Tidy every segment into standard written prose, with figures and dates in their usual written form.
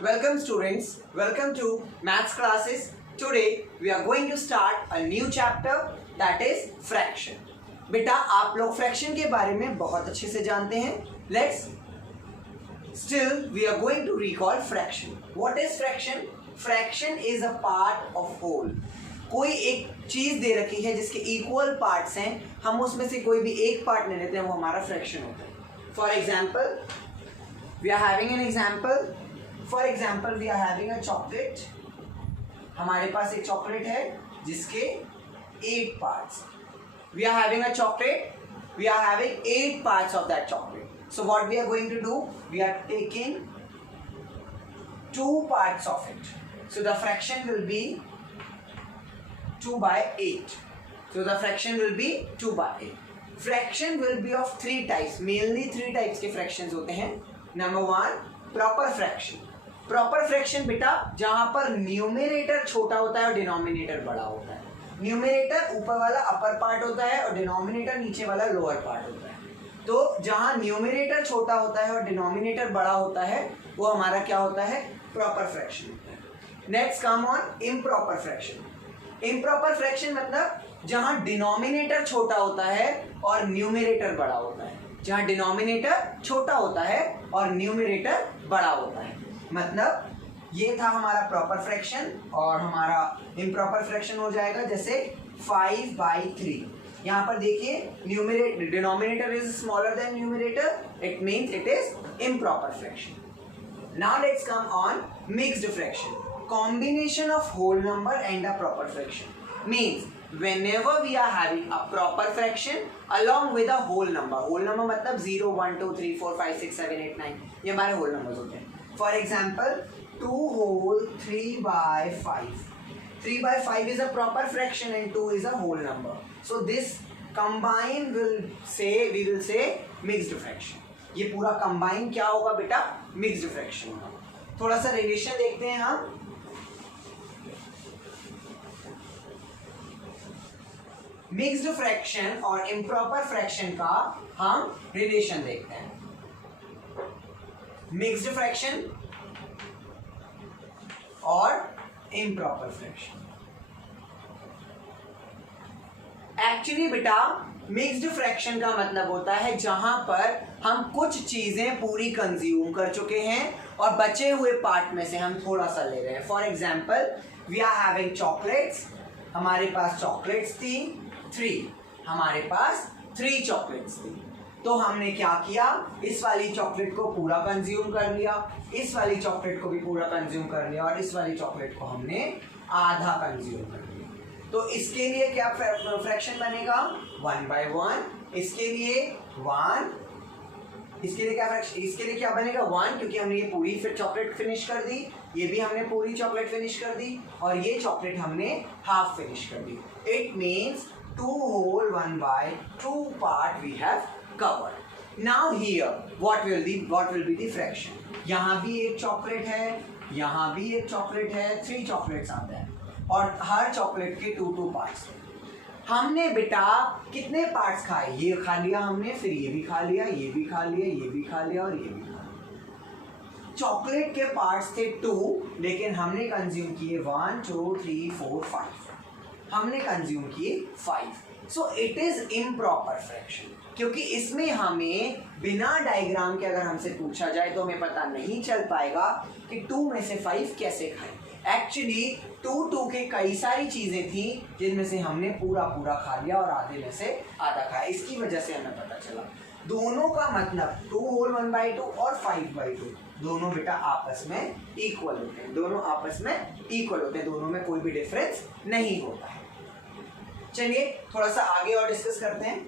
Welcome students, welcome to maths classes. Today we are going to start a new chapter that is fraction. बेटा आप लोग fraction के बारे में बहुत अच्छे से जानते हैं. Let's still we are going to recall fraction. What is fraction? Fraction is a part of whole. कोई एक चीज दे रखी है जिसके इक्वल पार्ट्स हैं, हम उसमें से कोई भी एक पार्ट ले लेते हैं, वो हमारा फ्रैक्शन होता है. For example we are having an example. For example we are having a chocolate. हमारे पास एक चॉकलेट है जिसके 8 parts. We are having a chocolate, we are having 8 parts of that chocolate. So what we are going to do, we are taking 2 parts of it. So the fraction will be 2 by 8. So the fraction will be 2 by 8. Fraction will be of 3 types. Mainly 3 types के fractions होते हैं. Number 1, proper fraction. Proper fraction बेटा जहां पर numerator छोटा होता है और डिनोमिनेटर बड़ा होता है. न्यूमरेटर ऊपर वाला अपर पार्ट होता है और डिनोमिनेटर नीचे वाला लोअर पार्ट होता है. तो जहां न्यूमरेटर छोटा होता है और डिनोमिनेटर बड़ा होता है वो हमारा क्या होता है, प्रॉपर फ्रैक्शन होता है. Next come on improper fraction. Improper fraction मतलब जहां डिनोमिनेटर छोटा होता है और न्यूमरेटर बड़ा होता है. जहां डिनोमिनेटर छोटा होता है और न्यूमरेटर बड़ा होता है. मतलब ये था हमारा प्रॉपर फ्रैक्शन और हमारा इम्प्रॉपर फ्रैक्शन हो जाएगा जैसे 5/3. यहाँ पर देखिए denominator is smaller than numerator, it means it is improper fraction. Now let's come on mixed fraction. Combination of whole number and a proper fraction means whenever we are having a proper fraction along with a whole number. Whole number मतलब 0, 1, 2, 3, 4, 5, 6, 7, 8, 9 ये हमारे whole numbers होते हैं. For example 2 whole 3/5. 3/5 is a proper fraction and 2 is a whole number. So this combine we will say mixed fraction. ये पूरा combine क्या होगा बेटा, मिक्स्ड फ्रैक्शन होगा. थोड़ा सा रिलेशन देखते हैं हम. मिक्स्ड फ्रैक्शन और इम्प्रॉपर फ्रैक्शन का हम रिलेशन देखते हैं. मिक्स्ड फ्रैक्शन और इम्प्रॉपर फ्रैक्शन. एक्चुअली बेटा मिक्स्ड फ्रैक्शन का मतलब होता है जहां पर हम कुछ चीजें पूरी कंज्यूम कर चुके हैं और बचे हुए पार्ट में से हम थोड़ा सा ले रहे हैं. For example we are having chocolates. हमारे पास चॉकलेट्स थी 3. हमारे पास 3 चॉकलेट्स थी. तो हमने क्या किया, इस वाली चॉकलेट को पूरा कंज्यूम कर लिया, इस वाली चॉकलेट को भी पूरा कंज्यूम कर लिया और इस वाली चॉकलेट को हमने आधा कंज्यूम कर लिया. तो इसके लिए क्या फ्रैक्शन बनेगा, 1/1. इसके लिए 1. इसके लिए क्या फ्रैक्शन, इसके लिए क्या बनेगा 1, क्योंकि हमने ये पूरी फिर चॉकलेट फिनिश कर दी, ये भी हमने पूरी चॉकलेट फिनिश कर दी और ये चॉकलेट हमने हाफ फिनिश कर दी. It means 2 whole 1/2 part we have covered. Now here what will be the fraction. यहाँ भी एक चॉकलेट है, यहाँ भी एक चॉकलेट है, 3 चॉकलेट्स आते हैं और हर चॉकलेट के 2 पार्ट्स. हमने बेटा कितने पार्ट्स खाए, ये खा लिया हमने, फिर ये भी खा लिया, ये भी खा लिया, ये भी खा लिया और ये भी खा लिया. चॉकलेट के पार्ट्स थे 2, लेकिन हमने कंज्यूम किए 1, 2, 3, 4, 5. हमने कंज्यूम किए 5. So it is improper fraction, क्योंकि इसमें हमें बिना डायग्राम के अगर हमसे पूछा जाए तो हमें पता नहीं चल पाएगा कि 2 में से 5 कैसे खाए. एक्चुअली 2 के कई सारी चीजें थी जिनमें से हमने पूरा खा लिया और आधे में से आधा खाया. इसकी वजह से हमें पता चला. दोनों का मतलब 2 whole 1/2 और 5/2 दोनों बेटा आपस में इक्वल होते हैं. दोनों आपस में इक्वल होते हैं, दोनों में कोई भी डिफरेंस नहीं होता है. चलिए थोड़ा सा आगे और डिस्कस करते हैं.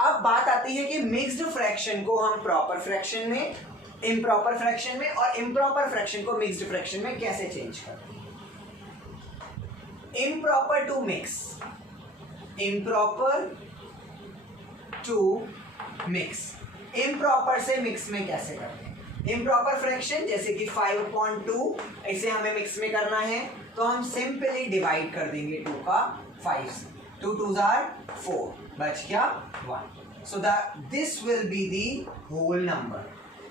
अब बात आती है कि मिक्स्ड फ्रैक्शन को हम प्रॉपर फ्रैक्शन में, इम्प्रॉपर फ्रैक्शन में और इम्प्रॉपर फ्रैक्शन को मिक्स्ड फ्रैक्शन में कैसे चेंज करते हैं. Improper to mix, improper to mix. Improper से मिक्स में कैसे करते हैं. इम्प्रॉपर फ्रैक्शन जैसे कि 5/2 इसे हमें मिक्स में करना है तो हम सिंपली डिवाइड कर देंगे 2 का 5 से. 2 2s are 4, बच गया 1. So this will be the whole number,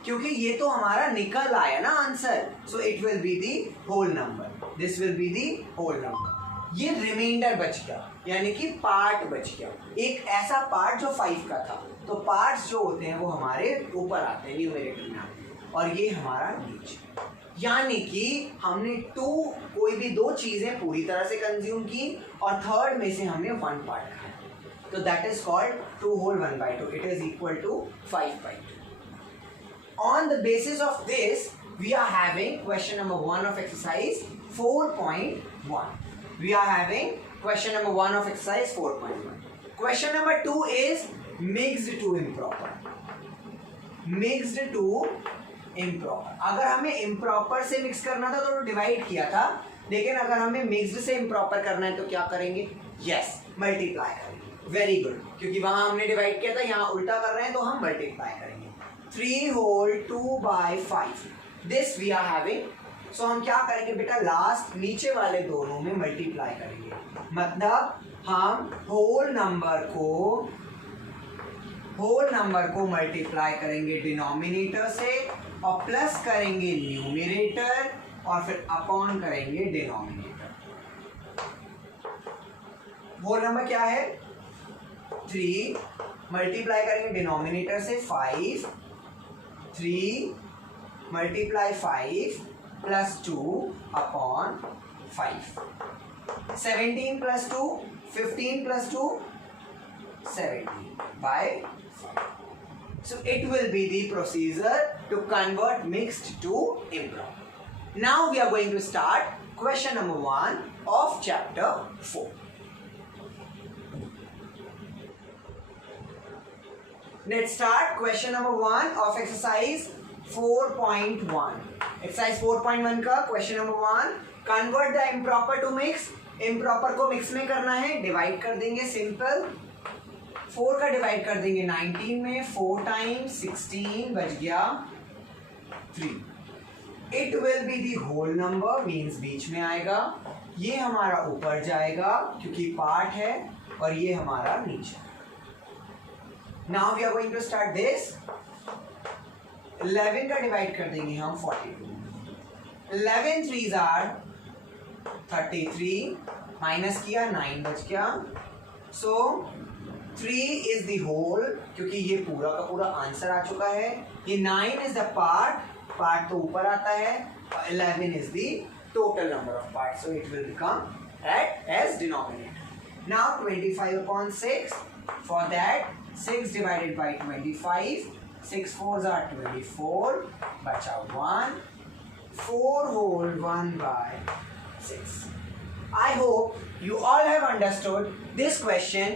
क्योंकि ये तो हमारा निकल आया ना answer, so it will be the whole number. This will be the whole number. ये रिमाइंडर बच गया, यानी कि पार्ट बच गया, एक ऐसा पार्ट जो 5 का था. तो पार्ट्स जो होते हैं वो हमारे ऊपर आते हैं, न्यूमरेटर में आते हैं, और ये हमारा नीचे. यानी कि हमने कोई भी 2 चीजें पूरी तरह से कंज्यूम की और थर्ड में से हमने 1 पार्ट खाया. तो that is called 2 whole 1/2. It is equal to 5/2. On the basis of this, we are having question number 1 of exercise 4.1. We are having question number 1 of exercise 4.1. Question number 2 is mixed to improper. Mixed to improper. अगर हमें improper से mix करना था तो divide किया था, लेकिन अगर हमें mixed से improper करना है तो क्या करेंगे? Yes, multiply करेंगे. Very good. क्योंकि वहां हमने डिवाइड किया था, यहाँ उल्टा कर रहे हैं तो हम multiply करेंगे. 3 whole 2/5. This we are having. So हम क्या करेंगे बेटा, लास्ट नीचे वाले दोनों में मल्टीप्लाई करेंगे. मतलब हम होल नंबर को मल्टीप्लाई करेंगे डिनोमिनेटर से और प्लस करेंगे न्यूमरेटर और फिर अपॉन करेंगे डिनोमिनेटर. होल नंबर क्या है? 3 मल्टीप्लाई करेंगे डिनोमिनेटर से 5. 3 multiply 5 plus 2 upon 5. 17 plus 2 15 plus 2 17/5. So it will be the procedure to convert mixed to improper. Now we are going to start question number 1 of chapter 4. Let's start question number 1 of exercise 4.1. Exercise 4.1 का question number 1. Convert the improper to mix. Improper को mix में करना है, divide कर देंगे. Simple 4 का divide कर देंगे 19 में. 4 times 16 बच गया 3. It will be the whole number, means बीच में आएगा. ये हमारा ऊपर जाएगा क्योंकि पार्ट है और ये हमारा नीचे. Now we are going to start this. 11 का डिवाइड कर देंगे हम 42. 11 3s are 33. माइनस किया 9 बच गया. So 3 is the whole, क्योंकि ये पूरा का पूरा आंसर आ चुका है. ये 9 is the पार्ट तो ऊपर आता है. 11 is the total number of parts, so it will become as denominator. Now 25/6. For that 6 divided by 25. 6 4s are 24. बचा 1. 4 whole 1/6. I hope you all have understood this question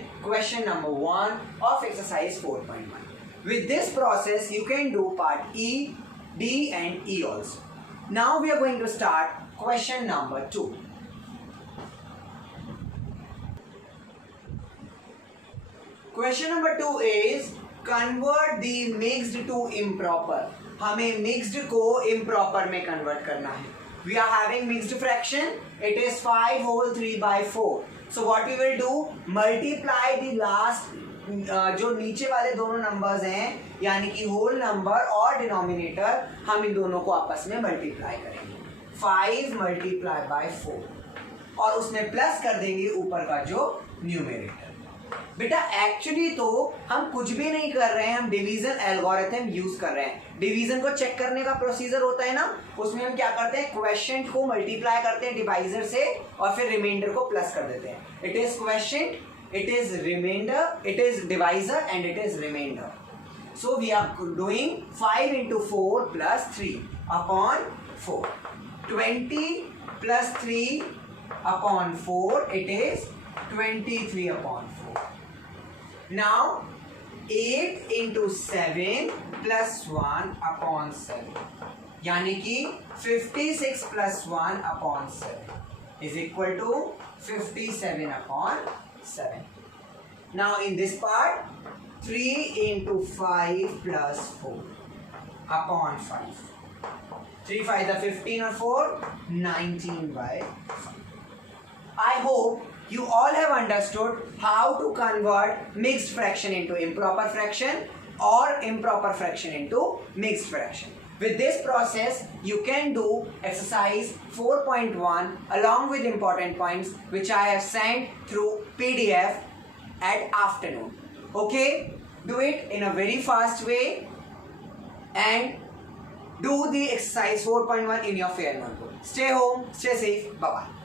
number 1 of exercise 4.1. With this process, you can do part E, D and E also. Now we are going to start question number 2. Question number 2 is convert the mixed to improper. हमें mixed को improper में convert करना है. We are having mixed fraction. It is 5 whole 3/4. So what we will do? Multiply the last जो नीचे वाले दोनों numbers हैं, यानी कि होल नंबर और डिनोमिनेटर, हम इन दोनों को आपस में मल्टीप्लाई करेंगे. 5 मल्टीप्लाई बाय 4 और उसमें प्लस कर देंगे ऊपर का जो न्यूमरेटर. बेटा एक्चुअली तो हम कुछ भी नहीं कर रहे हैं, हम डिवीजन एल्गोरिथम यूज कर रहे हैं. डिवीजन को चेक करने का प्रोसीजर होता है ना, उसमें हम क्या करते हैं, क्वोशिएंट को मल्टीप्लाई करते हैं डिवाइजर से और फिर रिमाइंडर को प्लस कर देते हैं. It is quotient, it is remainder, it is divisor and it is remainder. So we are doing 5 into 4 plus 3 upon 4. 20 plus 3 upon 4, it is 23 upon 4. Now 8 into 7 plus 1 upon 7. यानी कि 56 plus 1 upon 7 is equal to 57 upon 7. Now in this part 3 into 5 plus 4 upon 5. 3 5 the 15 or 4 19/5. I hope you all have understood how to convert mixed fraction into improper fraction or improper fraction into mixed fraction. With this process, you can do exercise 4.1 along with important points which I have sent through PDF at afternoon. Okay? Do it in a very fast way and do the exercise 4.1 in your fair notebook. Stay home, stay safe, bye-bye.